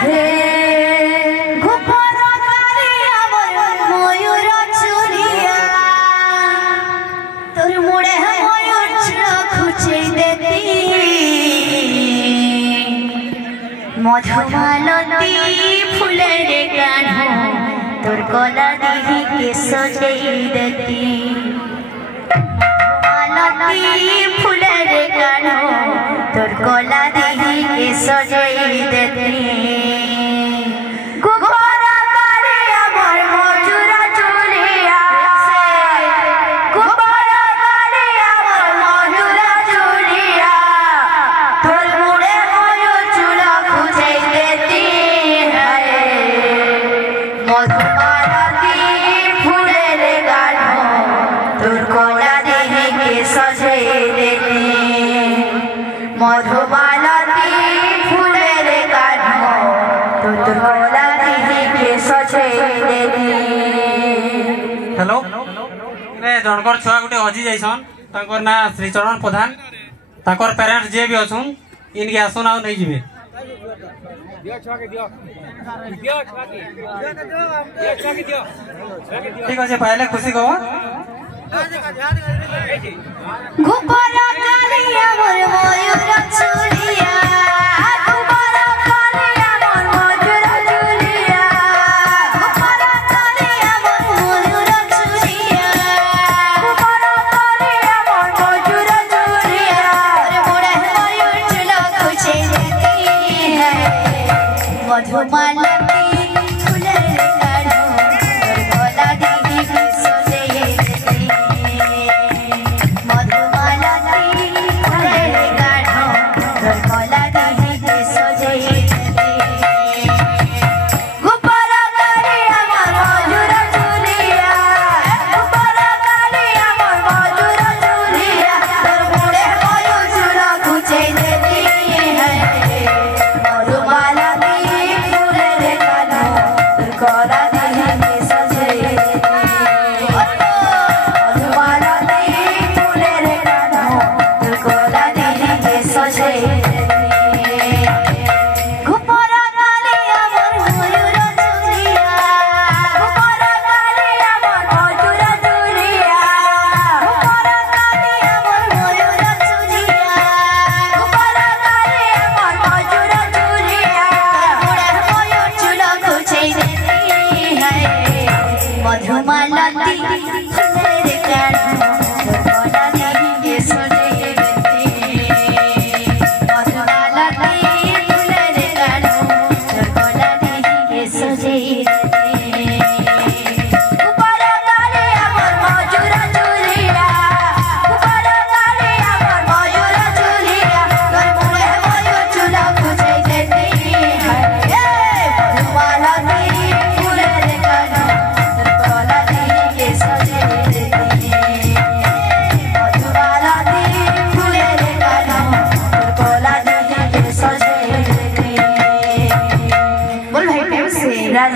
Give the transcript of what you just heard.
হে গোপর কালিয়া ময়ূর চুরিয়া তোর মুড়ে ময়ূর খুঁজে দেতি মধুমালতী ফুলের গান তোর গলা দিহি কে সজাই দেতি মধুমালতী ফুলের গান তোর গলা দিহি কে সজাই দেতি मधुमालती फूलेर गान तोर गला दिही के सजै देती। हेलो रे जनकर छुआ गुटे हजी जाइसन ताकर ना श्रीचरण प्रधान ताकर पेरेंट्स जे भी अछन इनके आसन आ नहीं जिवे ठीक है पहले खुशी कहो गोपर कालिया मोर मयूर चुरिया गोपर कालिया मोर मयूर चुरिया गोपर कालिया मोर मयूर चुरिया गोपर कालिया मोर मयूर चुरिया मोरे मयूर चुला खुशे देती है मधुमालती